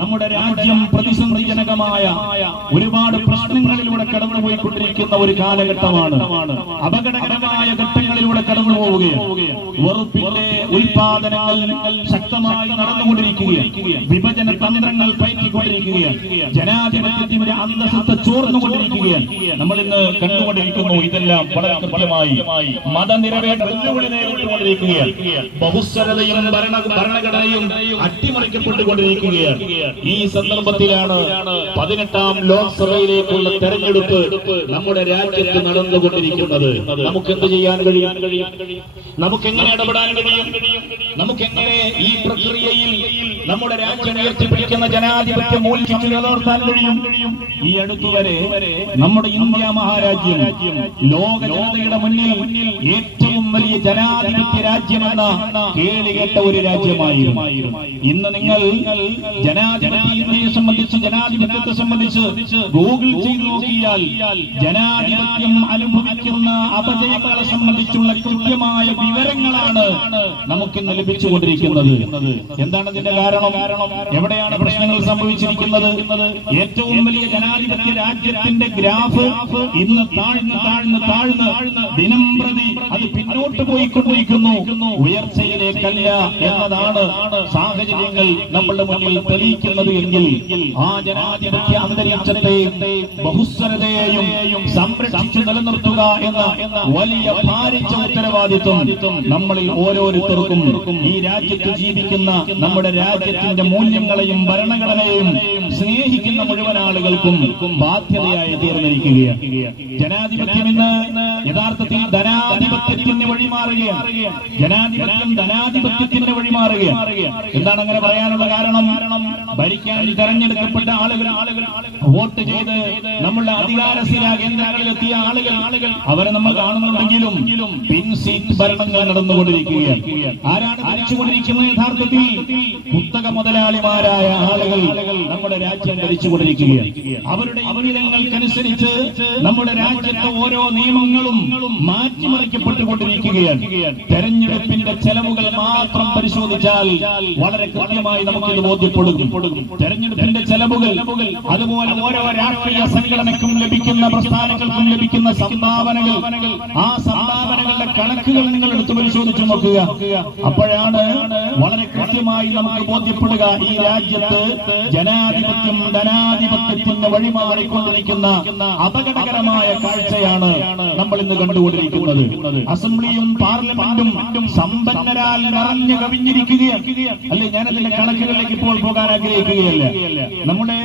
നമ്മുടെ രാജ്യം പ്രതിസന്ധിജനകമായ ഒരുപാട് പ്രശ്നങ്ങളിലൂടെ കടന്നുപോയിക്കൊണ്ടിരിക്കുന്ന ഒരു കാലഘട്ടമാണ്. അപകടകരമായ ഘട്ടങ്ങളിലൂടെ കടന്നു പോവുകയാണ്. വെറുപ്പിന്റെ ഉൽപാദനങ്ങൾ ശക്തമായി നടന്നുകൊണ്ടിരിക്കുകയാണ്. വിഭജന തന്ത്രങ്ങൾ പയറ്റിക്കൊണ്ടിരിക്കുകയാണ്. ജനാധിപത്യത്തിന്റെ അന്തസ്സത്തെ ചോർന്നുകൊണ്ടിരിക്കുകയാണ്. നമ്മൾ ഇന്ന് കണ്ടുകൊണ്ടിരിക്കുന്നു ഇതെല്ലാം വളരെ കൃത്യമായി. മതനിരപേക്ഷ വെല്ലുവിളി നേരിട്ടുകൊണ്ടിരിക്കുകയാണ്. ബഹുസ്വരതയും ഭരണ ഭരണഘടനയും അട്ടിമറിക്കപ്പെട്ടുകൊണ്ടിരിക്കുകയാണ്. ഈ സന്ദർഭത്തിലാണ് പതിനെട്ടാം ലോക്സഭയിലേക്കുള്ള തെരഞ്ഞെടുപ്പ് നമ്മുടെ രാജ്യത്ത് നടന്നുകൊണ്ടിരിക്കുന്നത്. നമുക്ക് എന്ത് ചെയ്യാൻ കഴിയും? നമുക്ക് എങ്ങനെ ഇടപെടാൻ കഴിയും? നമുക്ക് എങ്ങനെ ഈ പ്രക്രിയയിൽ നമ്മുടെ രാജ്യം ഉയർത്തിപ്പിടിക്കുന്ന ജനാധിപത്യ മൂല്യം നിലനിർത്താൻ കഴിയും? ഈ അടുത്തുവരെ നമ്മുടെ ഇന്ത്യ മഹാരാജ്യം ലോക ജനതയുടെ മുന്നിൽ ഏറ്റവും വലിയ ജനാധിപത്യ രാജ്യമെന്ന കേളികേട്ട ഒരു രാജ്യമായിരുന്നു. ഇന്ന് നിങ്ങൾ ജനാധിപത്യത്തെ സംബന്ധിച്ച് ജനാധിപത്യത്തെ സംബന്ധിച്ച് ഗൂഗിൾ ചെയ്ത് നോക്കിയാൽ ജനാധിപത്യം അനുഭവിക്കുന്ന അപജയങ്ങളെ സംബന്ധിച്ചുള്ള കൃത്യമായ വിവരങ്ങളാണ് നമുക്കിന്ന് ലഭിച്ചുകൊണ്ടിരിക്കുന്നത്. എന്താണ് ഇതിന്റെ കാരണം? എവിടെയാണ് പ്രശ്നങ്ങൾ സംഭവിച്ചിരിക്കുന്നത്? ഏറ്റവും വലിയ ജനാധിപത്യ രാജ്യത്തിന്റെ ഗ്രാഫ് ഇന്ന് താഴ്ന്ന് താഴ്ന്ന് താഴ്ന്ന് ദിനം പ്രതി അത് പിന്നോട്ട് പോയിക്കൊണ്ടിരിക്കുന്നു. ഉയർച്ചയിലേക്കല്ല എന്നതാണ് സാഹചര്യങ്ങൾ നമ്മളുടെ മുന്നിൽ തെളിയിക്കുന്നത് എങ്കിൽ ആ ജനാധിപത്യ അന്തരീക്ഷത്തെയും ബഹുസ്വരതയെയും സംരക്ഷിച്ചു നിലനിർത്തുക എന്ന വലിയ ഭാരിച്ച ഉത്തരവാദിത്വം നമ്മളിൽ ഓരോരുത്തർക്കും ഈ രാജ്യത്ത് ജീവിക്കുന്ന നമ്മുടെ രാജ്യത്തിന്റെ മൂല്യങ്ങളെയും ഭരണഘടനയെയും സ്നേഹിക്കുന്ന മുഴുവൻ ആളുകൾക്കും ബാധ്യതയായി തീർന്നിരിക്കുകയാണ്. ജനാധിപത്യം ഇന്ന് യഥാർത്ഥത്തിൽ ധനാധിപത്യത്തിന് വഴിമാറുകയാണ് ജനാധിപത്യം ധനാധിപത്യത്തിന്റെ വഴിമാറുകയാണ് എന്താണ് അങ്ങനെ പറയാനുള്ള കാരണം? ഭരിക്കാൻ തെരഞ്ഞെടുക്കപ്പെട്ട ആളുകൾ വോട്ട് ചെയ്ത് നമ്മളുടെ അധികാരസ്ഥിര കേന്ദ്രങ്ങളിലെത്തിയ ആളുകൾ അവരെ നമ്മൾ കാണുന്നുണ്ടെങ്കിലും പിൻ സീറ്റ് ഭരണങ്ങൾ നടന്നുകൊണ്ടിരിക്കുകയാണ്. ആരാണ് ഭരിച്ചുകൊണ്ടിരിക്കുന്നത് യഥാർത്ഥത്തിൽ? പുസ്തക മുതലാളിമാരായ ആളുകൾ നമ്മുടെ രാജ്യം ഭരിച്ചുകൊണ്ടിരിക്കുകയാണ്. അവരുടെ അവരിതങ്ങൾക്കനുസരിച്ച് നമ്മുടെ രാജ്യത്തെ ഓരോ നിയമങ്ങളും മാറ്റിമറിക്കപ്പെട്ടുകൊണ്ടിരിക്കുകയാണ് തെരഞ്ഞെടുപ്പിന്റെ ചെലവുകൾ മാത്രം പരിശോധിച്ചാൽ വളരെ കൃത്യമായി നമുക്ക് ഇത് ബോധ്യപ്പെടും. തെരഞ്ഞെടുപ്പിന്റെ ചെലവുകൾ അതുപോലെ ഓരോ രാഷ്ട്രീയ സംഘടനയ്ക്കും ലഭിക്കുന്ന പ്രസ്ഥാനങ്ങൾക്കും ലഭിക്കുന്ന സംഭാവനകൾ ആ സംഭാവനകളുടെ കണക്കുകൾ നിങ്ങൾ എടുത്തു പരിശോധിച്ചു നോക്കുക. അപ്പോഴാണ് വളരെ കൃത്യമായി നമുക്ക് ബോധ്യപ്പെടുക ഈ രാജ്യത്ത് ജനാധിപത്യം ധനാധിപത്യത്തിന് വഴിമാറിക്കൊണ്ടിരിക്കുന്ന അപകടകരമായ കാഴ്ചയാണ് നമ്മൾ ഇന്ന് കണ്ടുകൊണ്ടിരിക്കുന്നത്. അസംബ്ലിയും പാർലമെന്റും സമ്പന്നരാൽ നിറഞ്ഞു കവിഞ്ഞിരിക്കുകയാണ്. അല്ലെ ഞാനതിന്റെ കണക്കുകളിലേക്ക് ഇപ്പോൾ പോകാൻ ആഗ്രഹിക്കുകയല്ല. നമ്മുടെ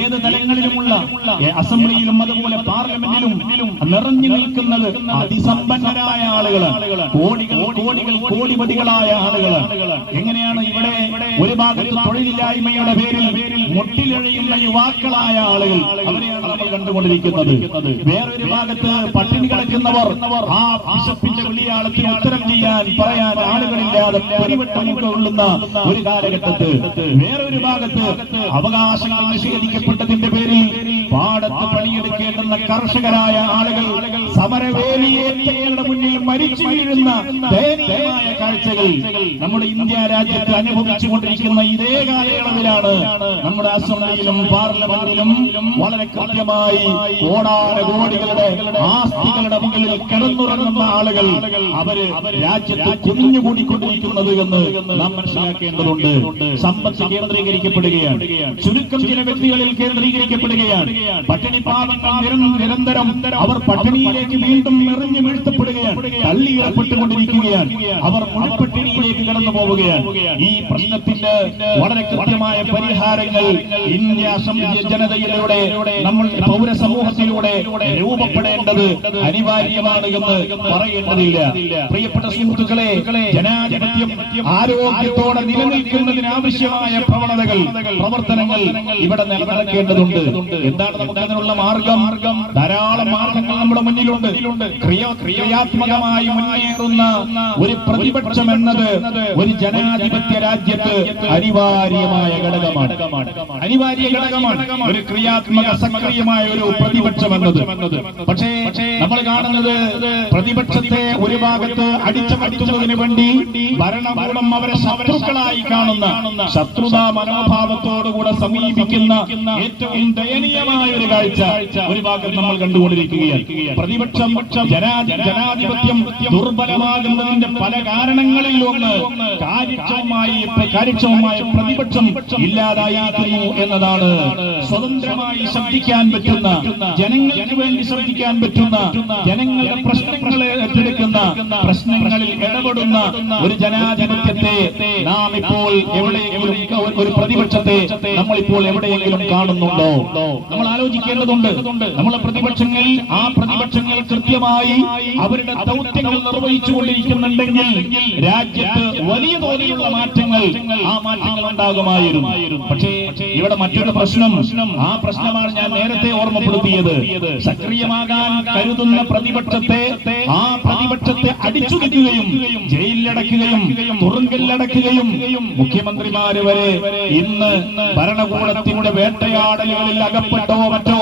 ഏത് തലങ്ങളിലുമുള്ള അസംബ്ലിയിലും അതുപോലെ പാർലമെന്റിലും നിറഞ്ഞു നിൽക്കുന്നത് അതിസമ്പന്നരായ ആളുകളാണ്. കോടികൾ കോടികൾ കോടിപതികളായ ആളുകളാണ്. എങ്ങനെയാണ് ഇവിടെ ഒരു ഭാഗത്ത് തൊഴിലില്ലായ്മയുടെ പേരിൽ മുട്ടിലെഴയുന്ന യുവാക്കളായ ആളുകൾ അവരെയാണ് നമ്മൾ കണ്ടുകൊണ്ടിരിക്കുന്നത്. വേറൊരു ഭാഗത്ത് പട്ടിണി കിടക്കുന്നവർ ആ ബിഷപ്പിന്റെ വിളിയാളത്തിന് ഉത്തരം ചെയ്യാൻ പറയാൻ ആളുകളില്ലാതെ പരിവട്ടമൊക്കെ കൊള്ളുന്ന ഒരു കാലഘട്ടത്ത് വേറൊരു ഭാഗത്ത് അവകാശങ്ങൾ നിഷേധിക്കപ്പെട്ടതിന്റെ പേരിൽ പാടത്ത് പണിയെടുക്കേണ്ടുന്ന കർഷകരായ ആളുകൾ സമരവേലിയേറ്റങ്ങളുടെ മുന്നിൽ മരിച്ചു വീഴുന്ന ദയനീയമായ കാഴ്ചകൾ നമ്മുടെ ഇന്ത്യ രാജ്യത്ത് അനുഭവിച്ചുകൊണ്ടിരിക്കുന്ന ഇതേ കാലയളവിലാണ് നമ്മുടെ അസംബ്ലിയിലും പാർലമെന്റിലും വളരെ കൃത്യമായി കോടാന കോടികളുടെ ആസ്തികളുടെ മുകളിൽ കിടന്നുറങ്ങുന്ന ആളുകൾ അവർ രാജ്യത്ത് കുഞ്ഞുകൂടിക്കൊണ്ടിരിക്കുന്നത് എന്ന് നാം മനസ്സിലാക്കേണ്ടതുണ്ട്. സമ്പത്ത് കേന്ദ്രീകരിക്കപ്പെടുകയാണ്. ചുരുക്കം ചില വ്യക്തികളിൽ കേന്ദ്രീകരിക്കപ്പെടുകയാണ്. പട്ടിണി പാവങ്ങൾ നിരന്തരം അവർ പട്ടിണിയിലേക്ക് വീണ്ടും എറിഞ്ഞു വീഴ്ത്തപ്പെടുകയാണ്. തള്ളിയിടപ്പെട്ടുകൊണ്ടിരിക്കുകയാണ് അവർ മുഴുപട്ടിണിയിലേക്ക് കടന്നു പോവുകയാണ് ഈ പ്രശ്നത്തിന് വളരെ കൃത്യമായ പരിഹാരങ്ങൾ ഇന്ത്യ അസംബ്ലി ജനതയിലൂടെ നമ്മൾ പൗര സമൂഹത്തിലൂടെ രൂപപ്പെടേണ്ടത് അനിവാര്യമാണ് എന്ന് പറയേണ്ടതില്ല. പ്രിയപ്പെട്ട സുഹൃത്തുക്കളെ ജനാധിപത്യം ആരോഗ്യത്തോടെ നിലനിൽക്കുന്നതിനാവശ്യമായ പ്രവണതകൾ പ്രവർത്തനങ്ങൾ ഇവിടെ നിലനിൽക്കേണ്ടതുണ്ട്. എന്താണ് നമുക്ക് അതിനുള്ള മാർഗം? ധാരാളം മാർഗങ്ങൾ നമ്മുടെ മുന്നിലുണ്ട്. ക്രിയ ക്രിയാത്മകമായി മുന്നേറുന്ന ഒരു പ്രതിപക്ഷം എന്നത് ഒരു ജനാധിപത്യ രാജ്യത്ത് അനിവാര്യമായ ഘടകമാണ്. അനിവാര്യ ഘടകമാണ്. ഒരു ക്രിയാത്മക സക്രിയമായ ഒരു പ്രതിപക്ഷം എന്നത്. പക്ഷേ നമ്മൾ കാണുന്നത് പ്രതിപക്ഷത്തെ ഒരു ഭാഗത്ത് അടിച്ചമർത്തുന്നതിന് വേണ്ടി ഭരണകൂടം അവരെ ശത്രുക്കളായി കാണുന്ന ശത്രുതാ മനോഭാവത്തോടുകൂടെ സമീപിക്കുന്ന ഏറ്റവും ദയനീയമായ ഒരു കാഴ്ച ഒരു ഭാഗത്ത് നമ്മൾ കണ്ടുകൊണ്ടിരിക്കുകയാണ്. പ്രതിപക്ഷം ജനാധിപത്യം ദുർബലമാകുന്നതിന്റെ പല കാരണങ്ങളിൽ ഒന്ന് കാര്യക്ഷമമായി കാര്യക്ഷമമായ പ്രതിപക്ഷം ഇല്ലാതായിരിക്കുന്നു എന്നതാണ് സ്വതന്ത്രമായി ശബ്ദിക്കാൻ പറ്റുന്ന ജനങ്ങൾക്ക് വേണ്ടി ശബ്ദിക്കാൻ പറ്റുന്ന ജനങ്ങളുടെ പ്രശ്നങ്ങളെ ഏറ്റെടുക്കുന്ന പ്രശ്നങ്ങളിൽ ഇടപെടുന്ന ഒരു ജനാധിപത്യത്തെ നാം ഇപ്പോൾ എവിടെയെങ്കിലും ഒരു പ്രതിപക്ഷത്തെ നമ്മൾ ഇപ്പോൾ എവിടെയെങ്കിലും കാണുന്നുണ്ടോ? നമ്മൾ ആലോചിക്കേണ്ടതുണ്ട്. നമ്മളെ പ്രതിപക്ഷങ്ങളിൽ ആ പ്രതിപക്ഷങ്ങൾ കൃത്യമായി അവരുടെ ദൗത്യങ്ങൾ നിർവഹിച്ചു കൊണ്ടിരിക്കുന്നുണ്ടെങ്കിൽ രാജ്യത്ത് വലിയ തോതിലുള്ള മാറ്റങ്ങൾ ആ മാറ്റങ്ങൾ ഉണ്ടാകുമായിരുന്നു. പക്ഷേ ഇവിടെ മറ്റൊരു പ്രശ്നം. ആ പ്രശ്നമാണ് ഞാൻ നേരത്തെ ഓർമ്മപ്പെടുത്തിയത്. സക്രിയമാകാൻ കരുതുന്ന പ്രതിപക്ഷത്തെ ആ പ്രതിപക്ഷത്തെ അടിച്ചുനിൽക്കുകയും ജയിലിലടക്കുകയും തുറുങ്കലിലടക്കുകയും മുഖ്യമന്ത്രിമാര് വരെ ഇന്ന് ഭരണകൂടത്തിന്റെ വേട്ടയാടലുകളിൽ അകപ്പെട്ടോ മറ്റോ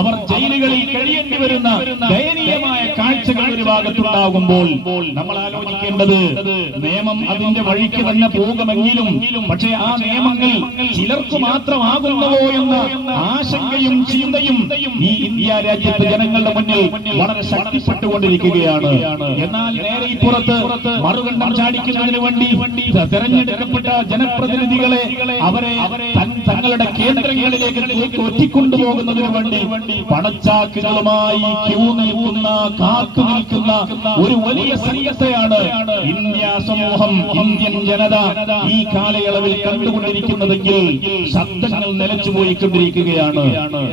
അവർ ജയിലുകളിൽ കഴിയേണ്ടി വരുന്ന ദയനീയമായ കാഴ്ചകൾ ഒരു ഭാഗത്തുണ്ടാകുമ്പോൾ നമ്മൾ ആലോചിക്കേണ്ടത് നിയമം അതിന്റെ വഴിക്ക് തന്നെ പോകുമെങ്കിലും പക്ഷേ ആ നിയമങ്ങൾ ചിലർക്ക് മാത്രമാകുന്നവോ എന്ന ആശങ്കയും ചിന്തയും ഈ ഇന്ത്യ രാജ്യത്തെ ജനങ്ങളുടെ മുന്നിൽ വളരെ ശക്തിപ്പെട്ടുകൊണ്ടിരിക്കുകയാണ്. എന്നാൽ നേരെ ഇപ്പുറത്ത് മറുകണ്ഠം ചാടിക്കുന്നതിന് വേണ്ടി തെരഞ്ഞെടുക്കപ്പെട്ട ജനപ്രതിനിധികളെ അവരെ തങ്ങളുടെ കേന്ദ്രങ്ങളിലേക്ക് ഒറ്റിക്കൊണ്ടുപോകുന്നതിന് വേണ്ടി പണച്ചാക്കുകളുമായി ക്യൂ കാത്തു നിൽക്കുന്ന ഒരു വലിയ സംഘത്തെയാണ് ഇന്ത്യ സമൂഹം ഇന്ത്യൻ ജനത ഈ കാലയളവിൽ കണ്ടുകൊണ്ടിരിക്കുന്നതെങ്കിൽ ശബ്ദങ്ങൾ നിലച്ചുപോയിക്കൊണ്ടിരിക്കുകയാണ്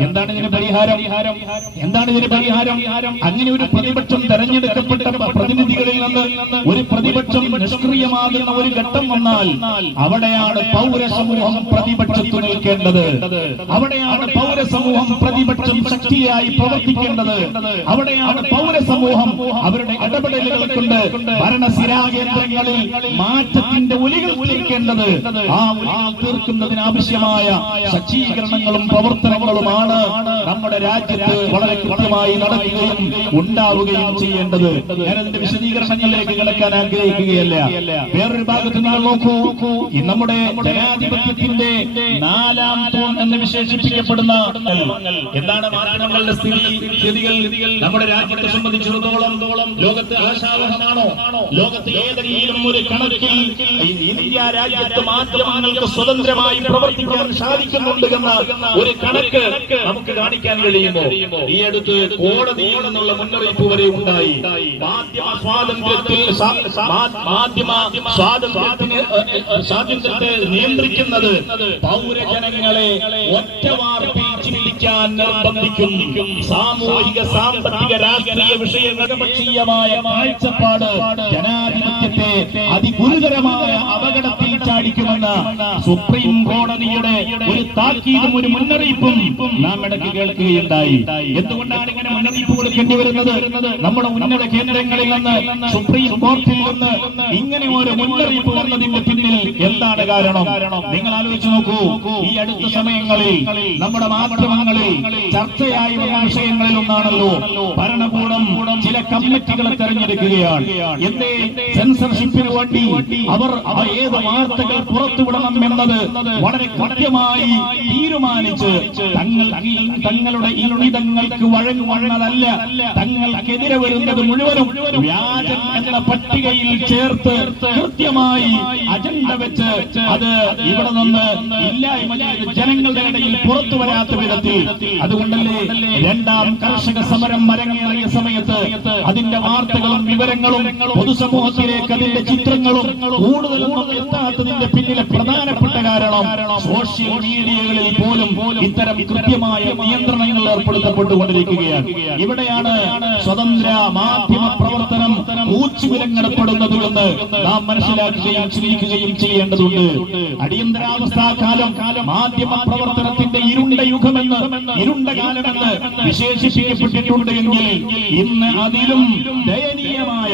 എന്താണ് ഇതിന് പരിഹാരം? എന്താണ് ഇതിന് പരിഹാരം? അങ്ങനെ ഒരു പ്രതിപക്ഷം തെരഞ്ഞെടുക്കപ്പെട്ട പ്രതിനിധികളിൽ നിന്ന് ഒരു പ്രതിപക്ഷം നിഷ്ക്രിയമാകുന്ന ഒരു ഘട്ടം വന്നാൽ അവിടെയാണ് പൗരസമൂഹം പ്രതിപക്ഷത്തു നിൽക്കേണ്ടത്. അവിടെയാണ് പൗരസമൂഹം പ്രതിപക്ഷം ശക്തിയായി പ്രവർത്തിക്കേണ്ടത്. അവിടെയാണ് പൗരസമൂഹം. അവരുടെ ഇടപെടലുകൾ കൊണ്ട് ഭരണസിരാകേന്ദ്രങ്ങളിൽ മാറ്റത്തിന്റെ ഒലികൾ തീർക്കേണ്ടത്. ആ ഒലികൾ തീർക്കുന്നതിന് ആവശ്യമായ സജ്ജീകരണങ്ങളും പ്രവർത്തനങ്ങളുമാണ് നമ്മുടെ രാജ്യത്ത് വളരെ കൃത്യമായി നടക്കുകയും ഉണ്ടാവുകയും ചെയ്യേണ്ടത്. ഞാനതിന്റെ വിശദീകരണങ്ങളിലേക്ക് കിടക്കാൻ ആഗ്രഹിക്കുകയല്ല. വേറൊരു ഭാഗത്ത് നിങ്ങൾ നോക്കൂ. നമ്മുടെ ജനാധിപത്യത്തിന്റെ നാലാം തൂൺ എന്ന് വിശേഷിപ്പിക്കപ്പെടുന്ന എന്താണ് മാധ്യമങ്ങളുടെ സ്ഥിതി? സ്ഥിതികൾ നമ്മുടെ രാജ്യത്തെ സംബന്ധിച്ചിടത്തോളം ലോകത്ത് ആശാവഹമാണോ? ലോകത്ത് ഏതെങ്കിലും ഒരു കണക്കിൽ ഇന്ത്യ രാജ്യത്ത് മാധ്യമങ്ങൾക്ക് സ്വതന്ത്രമായി പ്രവർത്തിക്കാൻ സാധിക്കുന്നുണ്ട് എന്ന ഒരു കണക്ക് നമുക്ക് കാണിക്കാൻ കഴിയുമോ? ഈ അടുത്ത് കോടതിയിൽ നിന്നുള്ള മുന്നറിയിപ്പ് വരെ ഉണ്ടായി. മാധ്യമ സ്വാതന്ത്ര്യത്തിൽ മാധ്യമ സ്വാതന്ത്ര്യത്തിന് സ്വാതന്ത്ര്യത്തെ നിയന്ത്രിക്കുന്നത് പൗരജനങ്ങളെ ഒറ്റവാർപ്പിൽ ചിന്തിക്കാൻ നിർബന്ധിക്കും. സാമൂഹിക സാമ്പത്തിക രാഷ്ട്രീയ വിഷയങ്ങൾ ഏകപക്ഷീയമായ കാഴ്ചപ്പാട് ജനാധിപത്യത്തെ അതിഗുരുതരമായ അപകടത്തിൽ ചാടിക്കുമെന്ന സുപ്രീം കോടതിയുടെ ഒരു താക്കീതും ഒരു മുന്നറിയിപ്പും നാം ഇടയ്ക്ക് കേൾക്കുകയുണ്ടായി. എന്തുകൊണ്ടാണ് ഇങ്ങനെ മുന്നറിയിപ്പ് കൊടുക്കേണ്ടി വരുന്നത്? നമ്മുടെ ഉന്നത കേന്ദ്രങ്ങളിൽ നിന്ന് സുപ്രീം കോടതിയിൽ നിന്ന് ഇങ്ങനെ ഒരു മുന്നറിയിപ്പ് വന്നതിന്റെ പിന്നിൽ എന്താണ് കാരണം? നിങ്ങൾ ആലോചിച്ച് നോക്കൂ. ഈ അടുത്ത സമയങ്ങളിൽ നമ്മുടെ മാധ്യമങ്ങളിൽ ചർച്ചയായി വന്ന വിഷയങ്ങളിൽ ഒന്നാണല്ലോ ഭരണകൂടം ചില കമ്മിറ്റികളെ തെരഞ്ഞെടുക്കുകയാണ്. എന്തേ? സെൻസർഷിപ്പിന് വേണ്ടി അവർ ഏത് വാർത്തകൾ പുറത്തുവിടണം എന്നത് വളരെ കൃത്യമായി തീരുമാനിച്ച് തങ്ങൾ തങ്ങളുടെ ഇംഗിതങ്ങൾക്ക് വഴങ്ങുവണ്ണതല്ല തങ്ങൾക്കെതിരെ വരുന്നത് മുഴുവനും വ്യാജം എന്ന പട്ടികയിൽ ചേർത്ത് കൃത്യമായി അജണ്ട വെച്ച് അത് ഇവിടെ നിന്ന് ഇല്ലായ്മ ജനങ്ങളുടെ ഇടയിൽ പുറത്തു വരാത്ത വിധത്തിൽ. അതുകൊണ്ടല്ലേ രണ്ടാം കർഷക സമരം അരങ്ങേറിയ സമയത്ത് അതിന്റെ വാർത്തകളും വിവരങ്ങളും പൊതുസമൂഹത്തിലേക്ക് അതിന്റെ ചിത്രങ്ങളും കൂടുതലൊന്നും എത്താത്തതിന്റെ പിന്നിലെ പ്രധാനപ്പെട്ട കാരണം സോഷ്യൽ മീഡിയകളിൽ പോലും ഇത്തരം കൃത്യമായ നിയന്ത്രണങ്ങൾ ഏർപ്പെടുത്തപ്പെട്ടുകൊണ്ടിരിക്കുകയാണ്. ഇവിടെയാണ് സ്വതന്ത്ര മാധ്യമ പ്രവർത്തനം എന്ന് നാം മനസ്സിലാക്കുകയും ചിന്തിക്കുകയും ചെയ്യേണ്ടതുണ്ട്. അടിയന്തരാവസ്ഥാ കാലം മാധ്യമ പ്രവർത്തനത്തിന്റെ ഇരുണ്ട യുഗമെന്ന് ഇരുണ്ട കാലമെന്ന് വിശേഷിപ്പിക്കപ്പെട്ടിട്ടുണ്ട് എങ്കിൽ ഇന്ന് അതിലും ദയനീയമായ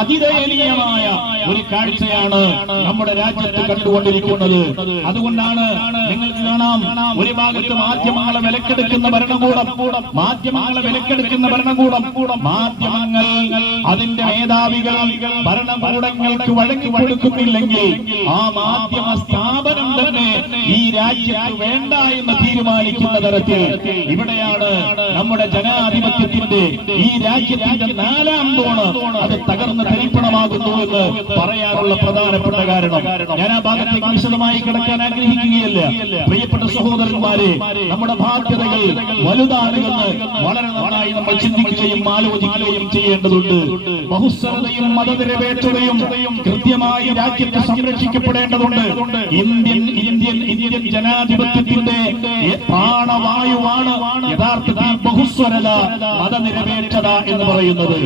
അതിദയനീയമായ ഒരു കാഴ്ചയാണ് നമ്മുടെ രാജ്യത്ത് കണ്ടുകൊണ്ടിരിക്കുന്നത്. അതുകൊണ്ടാണ് നിങ്ങൾക്ക് കാണാം ഒരു ഭാഗത്ത് മാധ്യമങ്ങളെ വിലക്കെടുക്കുന്ന ഭരണകൂടം മാധ്യമങ്ങളെ വിലക്കെടുക്കുന്ന ഭരണകൂടം മാധ്യമങ്ങൾ അതിന്റെ മേധാവികൾ ഭരണകൂടങ്ങൾക്ക് വഴങ്ങി കൊടുക്കുന്നില്ലെങ്കിൽ ആ മാധ്യമ സ്ഥാപനം തന്നെ ഈ രാജ്യത്ത് വേണ്ട എന്ന് തീരുമാനിക്കുന്ന തരത്തിൽ ഇവിടെയാണ് നമ്മുടെ ജനാധിപത്യത്തിന്റെ ഈ രാജ്യത്തിന്റെ നാലാം തോണ് അത് തകർന്ന് തരിപ്പണമാകുന്നു എന്ന് പറയാനുള്ള പ്രധാനപ്പെട്ട കാരണം. ഞാൻ ആ ഭാഗത്തേക്ക് വിശദമായി കിടക്കാൻ ആഗ്രഹിക്കുകയല്ല. പ്രിയപ്പെട്ട സഹോദരന്മാരെ നമ്മുടെ ബാധ്യതകൾ വലുതാണ് എന്ന് വളരെ നന്നായി നമ്മൾ ചിന്തിക്കുകയും ആലോചിക്കുകയും ചെയ്യേണ്ടതുണ്ട്. ബഹുസ്വരതയും മതനിരപേക്ഷതയും കൃത്യമായി രാജ്യത്ത് സംരക്ഷിക്കപ്പെടേണ്ടതുണ്ട്. ഇന്ത്യൻ ഇന്ത്യൻ ഇന്ത്യൻ ജനാധിപത്യത്തിന്റെ പ്രാണവായുവാണ് യഥാർത്ഥത്തിൽ ബഹുസ്വരത മതനിരപേക്ഷത എന്ന് പറയുന്നത്.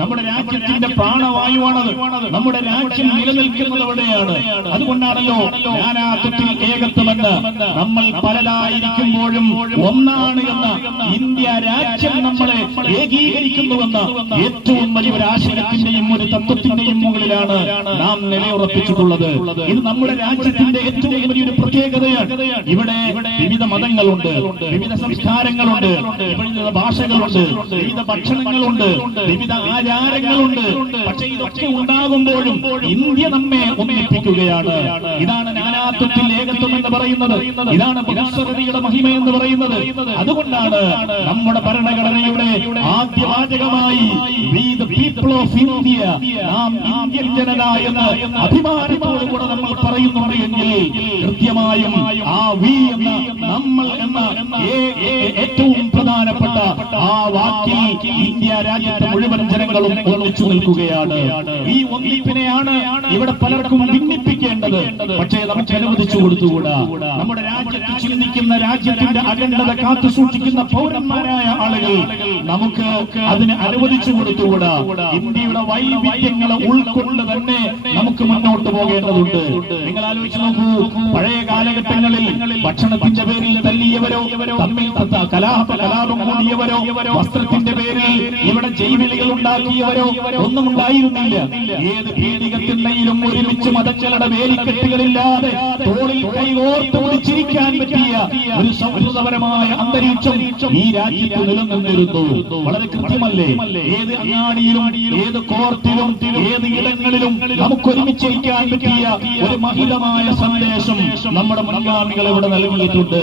നമ്മുടെ രാജ്യത്തിന്റെ പ്രാണവായുവാണത്. നമ്മുടെ രാജ്യം നിലനിൽക്കുന്നത് എവിടെയാണ് അതുകൊണ്ടാണല്ലോ നാനാത്വത്തിൽ ഏകത്വമെന്ന് നമ്മൾ പലരായിരിക്കുമ്പോഴും ഒന്നാണ് എന്ന ഇന്ത്യ രാജ്യം നമ്മളെ ഏകീകരിക്കുന്നുവെന്ന ഏറ്റവും വലിയൊരു ആശയത്തിന്റെയും ഒരു തത്വത്തിന്റെയും മുകളിലാണ് നാം നിലയുറപ്പിച്ചിട്ടുള്ളത്. ഇത് നമ്മുടെ രാജ്യത്തിന്റെ ഏറ്റവും വലിയൊരു പ്രത്യേകതയാണ്. ഇവിടെ വിവിധ മതങ്ങളുണ്ട് വിവിധ സംസ്കാരങ്ങളുണ്ട് വിവിധ ഭാഷകളുണ്ട് വിവിധ ഭക്ഷണങ്ങളുണ്ട് വിവിധ ആചാരങ്ങളുണ്ട്. പക്ഷേ ഇതൊക്കെ ഉണ്ടാകുമ്പോഴും ഇന്ത്യ നമ്മെ ഒന്നിപ്പിക്കുകയാണ്. ഇതാണ് നാനാത്വത്തിൽ ഏകത്വം എന്ന് പറയുന്നത്. ഇതാണ് ബഹുസ്വരതയുടെ മഹിമ എന്ന് പറയുന്നത്. അതുകൊണ്ടാണ് നമ്മുടെ ഭരണഘടനയുടെ ആദ്യ വാചകമായി we the people of India നാം ഇന്ത്യൻ ജനത എന്ന് അഭിമാനത്തോടുകൂടെ നമ്മൾ പറയുന്നുണ്ട് എങ്കിൽ കൃത്യമായും ആ വി എന്ന നമ്മൾ എന്ന ഏറ്റവും പ്രധാനപ്പെട്ട ആ വാക്കിൽ ഇന്ത്യ രാജ്യത്തെ മുഴുവൻ ജനങ്ങളും ഒന്നിച്ചു നിൽക്കുകയാണ്. ഈ ഒന്നിപ്പിനെയാണ് ഇവിടെ പലർക്കും ഭിന്നിപ്പിക്കേണ്ടത്. പക്ഷേ നമുക്ക് അനുവദിച്ചു കൊടുത്തുകൂടാ. നമ്മുടെ രാജ്യത്ത് ചിന്തിക്കുന്ന രാജ്യത്തിന്റെ അഖണ്ഡത കാത്തു സൂക്ഷിക്കുന്ന പൗരന്മാരായ ആളുകൾ നമുക്ക് അതിന് അനുവദിച്ചു കൊടുത്തുകൂടാ ഇന്ത്യയുടെ വൈവിധ്യങ്ങളെ ഉൾക്കൊണ്ട് തന്നെ നമുക്ക് മുന്നോട്ട് പോകേണ്ടതുണ്ട്. നിങ്ങൾ ആലോചിച്ച് നോക്കൂ പഴയ കാലഘട്ടങ്ങളിൽ ഭക്ഷണത്തിന്റെ പേരിൽ തല്ലിയവരോ തമ്മിൽ കലാപ കലാപം കൂടിയവരോ വസ്ത്രത്തിന്റെ പേരിൽ ഇവിടെ ജൈവിളികൾ ഉണ്ടാക്കിയവരോ ഒന്നും ഉണ്ടായിരുന്നില്ല. ഏത് പീഡികത്തിന്റെയിലും ഒരുമിച്ച് മതങ്ങളുടെ വേലിക്കെട്ടുകളില്ലാതെ തോളിൽ കൈകോർത്ത് പിടിച്ചിരിക്കാൻ പറ്റിയ ഒരു സൗഹൃദപരമായ അന്തരീക്ഷം ഈ രാജ്യത്ത് നിലനിന്നിരുന്നു. വളരെ കൃത്യമല്ലേ? ഏത് അങ്ങാടിയിലും ഏത് കോർത്തിലും ഏത് ഇടങ്ങളിലും നമുക്ക് ഒരുമിച്ചിരിക്കാൻ പറ്റിയ ഒരു മഹിതമായ സന്ദേശം നമ്മുടെ മുൻഗാമികൾ ഇവിടെ നൽകിയിട്ടുണ്ട്.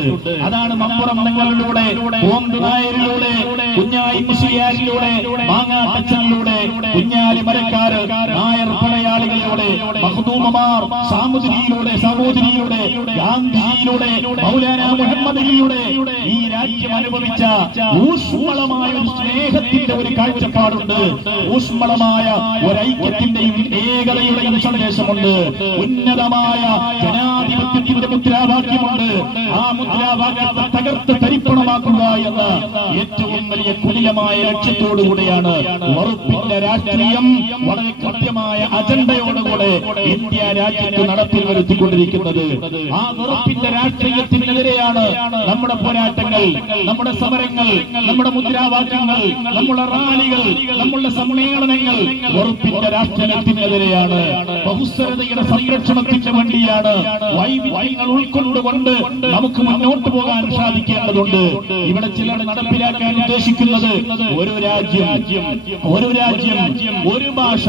അതാണ് മമ്പുറം നിങ്ങളിലൂടെ ഓന്ത് കുഞ്ഞായി മുസ്ലിയാരിലൂടെ മാങ്ങാട്ടച്ചനിലൂടെ കുഞ്ഞാലി മരക്കാര് നായർ പടയാളികളിലൂടെ മഹദൂമമാർ സാമുദ്രിയിലൂടെ സഹോദരിയിലൂടെ ഗാന്ധിജിയിലൂടെ മൗലാന മുഹമ്മദിലൂടെ ഈ രാജ്യം അനുഭവിച്ച ഊഷ്മളമായ ഒരു സ്നേഹത്തിന്റെ ഒരു കാഴ്ചപ്പാടുണ്ട്. ഊഷ്മളമായ ഒരൈക്യത്തിന്റെയും ഏകതയുടെയും സന്ദേശമുണ്ട്. ഉന്നതമായ ജനാധിപത്യത്തിന്റെ മുദ്രാവാക്യമുണ്ട്. ആ മുദ്രാവാക്യത്തെ തകർത്ത് തരിപ്പണമാക്കുക എന്ന ഏറ്റവും വലിയ കുലിയമായ ലക്ഷ്യത്തോടുകൂടെയാണ് ഉറപ്പിന്റെ രാഷ്ട്രീയം വളരെ കൃത്യമായ അജണ്ടയോടുകൂടെ ഇന്ത്യ രാജ്യത്ത് നടപ്പിൽ വരുത്തിക്കൊണ്ടിരിക്കുന്നത്. ആ വെറുപ്പിന്റെ രാഷ്ട്രീയത്തിനെതിരെയാണ് നമ്മുടെ പോരാട്ടങ്ങൾ നമ്മുടെ സമരങ്ങൾ നമ്മുടെ മുദ്രാവാക്യങ്ങൾ നമ്മുടെ റാലികൾ നമ്മുടെ സമ്മേളനങ്ങൾ വെറുപ്പിന്റെ രാഷ്ട്രീയത്തിനെതിരെയാണ്. ബഹുസ്വരതയുടെ സംരക്ഷണത്തിന്റെ വേണ്ടിയാണ് വൈവിധ്യങ്ങൾ ഉൾക്കൊണ്ടുകൊണ്ട് നമുക്ക് മുന്നോട്ട് പോകാൻ സാധിക്കേണ്ടതുണ്ട്. ഇവിടെ ചിലർ നടപ്പിലാക്കാൻ ഉദ്ദേശിക്കുന്നത് ഒരു രാജ്യം ഒരു രാജ്യം ഒരു ഭാഷ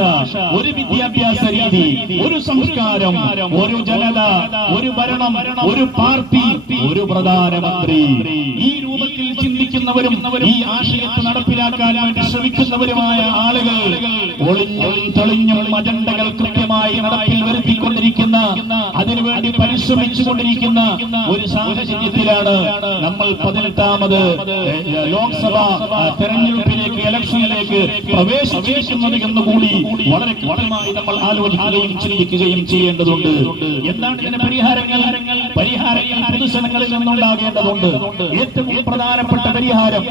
ഒരു വിദ്യാഭ്യാസ രീതി ഒരു സംസ്കാരം ഒരു ജനത ഒരു ഭരണം ഒരു പാർട്ടി ഒരു പ്രധാനമന്ത്രി. ഈ രൂപത്തിൽ ചിന്തിക്കുന്നവരും ഈ ആശയത്തെ നടപ്പിലാക്കാൻ വേണ്ടി ആളുകൾ. ഒളിഞ്ഞും തെളിഞ്ഞും അജണ്ടകൾ കൃത്യമായി നടപ്പിൽ വരുത്തിക്കൊണ്ടിരിക്കുന്ന അതിനുവേണ്ടി പരിശ്രമിച്ചുകൊണ്ടിരിക്കുന്ന ഒരു സാഹചര്യത്തിലാണ് നമ്മൾ പതിനെട്ടാമത് ലോക്സഭാ തെരഞ്ഞെടുപ്പിലേക്ക് ഇലക്ഷനിലേക്ക് പ്രവേശിച്ചിരിക്കുന്നത് എന്നുകൂടി വളരെ കൃത്യമായി നമ്മൾ ആലോചിക്കുകയും ചിന്തിക്കുകയും ചെയ്യേണ്ടതുണ്ട്. എന്താണ് ഇതിന് പരിഹാരങ്ങൾ? പരിഹാരങ്ങൾ പൊതുജനങ്ങളിൽ നിന്നുണ്ടാകേണ്ടതുണ്ട്. ഏറ്റവും പ്രധാനപ്പെട്ട പരിഹാരം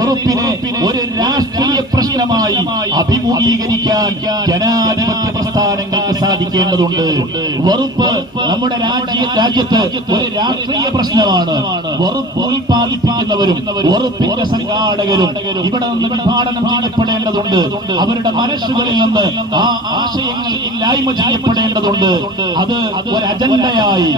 ഉറപ്പിനെ ഒരു രാഷ്ട്രീയ പ്രശ്നമായി അഭിമുഖീകരിക്കാൻ ജനാധിപത്യ പ്രസ്ഥാനങ്ങൾക്ക് സാധിക്കേണ്ടതുണ്ട്. വെറുപ്പ് നമ്മുടെ രാജ്യ രാജ്യത്ത് ഒരു രാഷ്ട്രീയ പ്രശ്നമാണ്. വെറുപ്പ് ഉൽപ്പാദിപ്പിക്കുന്നവരും വെറുപ്പിന്റെ സംഘാടകരും ഇവിടെ നിന്ന് വിഭാടനം ചെയ്യപ്പെടേണ്ടതുണ്ട്. അവരുടെ മനസ്സുകളിൽ നിന്ന് ആ ആശയങ്ങൾ ഇല്ലായ്മ ചെയ്യപ്പെടേണ്ടതുണ്ട്. അത് ഒരു അജണ്ടയായി.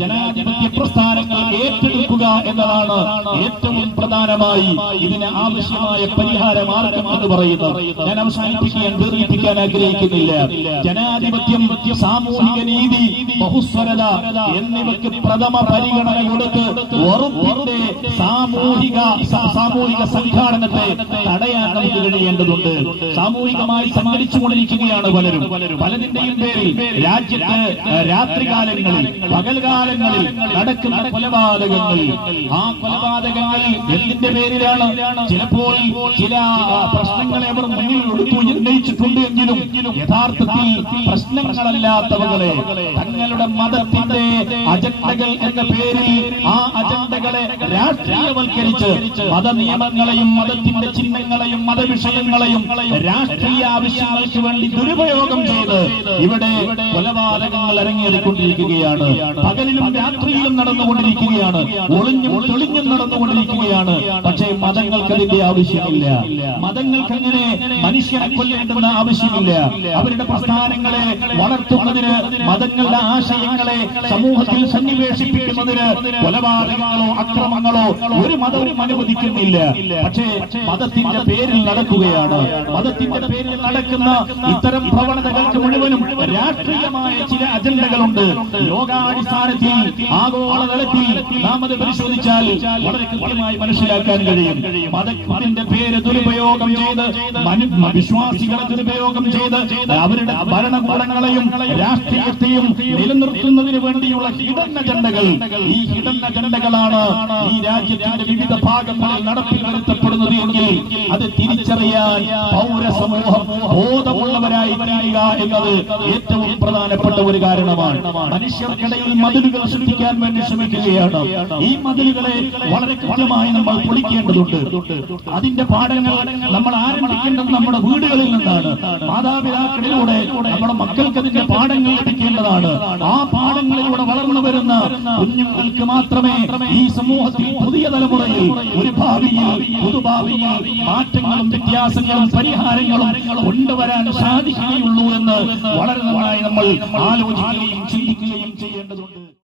ജനാധിപത്യ പ്രസ്ഥാനങ്ങൾ ഏറ്റെടുക്കുക എന്നതാണ് ഏറ്റവും പ്രധാനമായി ഇതിന് ആവശ്യമായ പരിഹാര മാർഗം എന്ന് പറയുന്നത്. ഞാൻ അവസാനിപ്പിക്കാൻ ദീർഘിപ്പിക്കാൻ ആഗ്രഹിക്കുന്നില്ല. ജനാധിപത്യം സാമൂഹിക നീതി ബഹുസ്വരത എന്നിവയ്ക്ക് പ്രഥമ പരിഗണന കൊടുത്ത് വെറുപ്പിന്റെ സാമൂഹിക സാമൂഹിക സംഘാടനത്തെ തടയാൻ നമുക്ക് കഴിയേണ്ടതുണ്ട്. സാമൂഹികമായി സംഘടിച്ചുകൊണ്ടിരിക്കുകയാണ് പലരും. പലതിന്റെയും പേരിൽ രാജ്യത്ത് രാത്രികാലങ്ങളിൽ പകൽകാലങ്ങളിൽ നടക്കുന്ന കൊലപാതകങ്ങൾ. ആ കൊലപാതകങ്ങൾ എന്തിന്റെ പേരിലാണ്? ചിലപ്പോൾ ചില പ്രശ്നങ്ങളെ അവർ മുന്നിൽ ഉന്നയിച്ചിട്ടുണ്ട് എങ്കിലും യഥാർത്ഥത്തിൽ പ്രശ്നങ്ങളല്ലാത്തവകളെ തങ്ങളുടെ മതത്തിന്റെ അജണ്ടകൾ എന്ന പേരിൽ ആ അജണ്ടകളെ രാഷ്ട്രീയവൽക്കരിച്ച് മത നിയമങ്ങളെയും മതത്തിന്റെ ചിഹ്നങ്ങളെയും മതവിഷയങ്ങളെയും രാഷ്ട്രീയ ആവശ്യങ്ങൾക്ക് വേണ്ടി ദുരുപയോഗം ചെയ്ത് ഇവിടെ കൊലപാതകങ്ങൾ അരങ്ങേറിക്കൊണ്ടിരിക്കുകയാണ്. പകലിലും രാത്രിയിലും നടന്നുകൊണ്ടിരിക്കുകയാണ്. ഒളിഞ്ഞും തെളിഞ്ഞും നടന്നുകൊണ്ടിരിക്കുകയാണ്. പക്ഷേ മതങ്ങൾക്ക് അതിന്റെ ആവശ്യമില്ല. മതങ്ങൾക്ക് മനുഷ്യനെ കൊല്ലേണ്ടുന്ന ആവശ്യമില്ല. അവരുടെ പ്രസ്ഥാനങ്ങളെ വളർത്തുന്നതിന് മതങ്ങളുടെ ആശയങ്ങളെ സമൂഹത്തിൽ സന്നിവേശിപ്പിക്കുന്നതിന് കൊലപാതകങ്ങളോ അക്രമങ്ങളോ ഒരു മതവും അനുവദിക്കുന്നില്ല. പക്ഷേ മതത്തിന്റെ പേരിൽ നടക്കുകയാണ്. മതത്തിന്റെ പേരിൽ നടക്കുന്ന ഇത്തരം പ്രവണതകൾക്ക് മുഴുവനും രാഷ്ട്രീയമായ ചില അജണ്ടകളുണ്ട്. ലോകാടിസ്ഥാനത്തിൽ ആഗോളതലത്തിൽ നാം അത് പരിശോധിച്ചാൽ വളരെ കൃത്യമായി മനസ്സിലാക്കാൻ കഴിയും. മതത്തിന്റെ പേര് ദുരുപയോഗം ചെയ്ത് വിശ്വാസികളെ ദുരുപയോഗം ചെയ്ത് അവരുടെ ഭരണകൂടങ്ങളെയും രാഷ്ട്രീയത്തെയും നിലനിർത്തുന്നതിന് വേണ്ടിയുള്ള ഹിഡൻ അജണ്ടകൾ. ഈ ഹിഡൻ അജണ്ടകളാണ് ഈ രാജ്യത്തിന്റെ വിവിധ ഭാഗങ്ങളിൽ നടപ്പിൽ വരുത്തപ്പെടുന്നത് എങ്കിൽ അത് തിരിച്ചറിയാൻ പൗരസമൂഹം ബോധമുള്ളവരായി തീരുക എന്നത് ഏറ്റവും പ്രധാനപ്പെട്ട ഒരു കാരണമാണ്. മനുഷ്യർക്കിടയിൽ മതിലുകൾ സൃഷ്ടിക്കാൻ വേണ്ടി ശ്രമിക്കുകയാണ്. ഈ മതിലുകളെ വളരെ കൃത്യമായി നമ്മൾ പൊളിക്കേണ്ടതുണ്ട്. അതിന്റെ പാഠങ്ങൾ നമ്മൾ ആരംഭിക്കേണ്ടത് നമ്മുടെ വീടുകളിൽ നിന്നാണ്. മാതാപിതാക്കളിലൂടെ നമ്മുടെ മക്കൾക്ക് അതിന്റെ പാഠങ്ങൾ ലഭിക്കേണ്ടതാണ്. ആ പാഠങ്ങളിലൂടെ വളർന്നു വരുന്ന കുഞ്ഞുങ്ങൾക്ക് മാത്രമേ ഈ സമൂഹത്തിൽ പുതിയ തലമുറയിൽ ഒരു ഭാവിയിൽ പുതുഭാവിയിൽ മാറ്റങ്ങളും വ്യത്യാസങ്ങളും പരിഹാരങ്ങളും കൊണ്ടുവരാൻ സാധിക്കുകയുള്ളൂ എന്ന് വളരെ നമ്മൾ ആലോചിക്കുകയും ചിന്തിക്കുകയും ചെയ്യേണ്ടതുണ്ട്.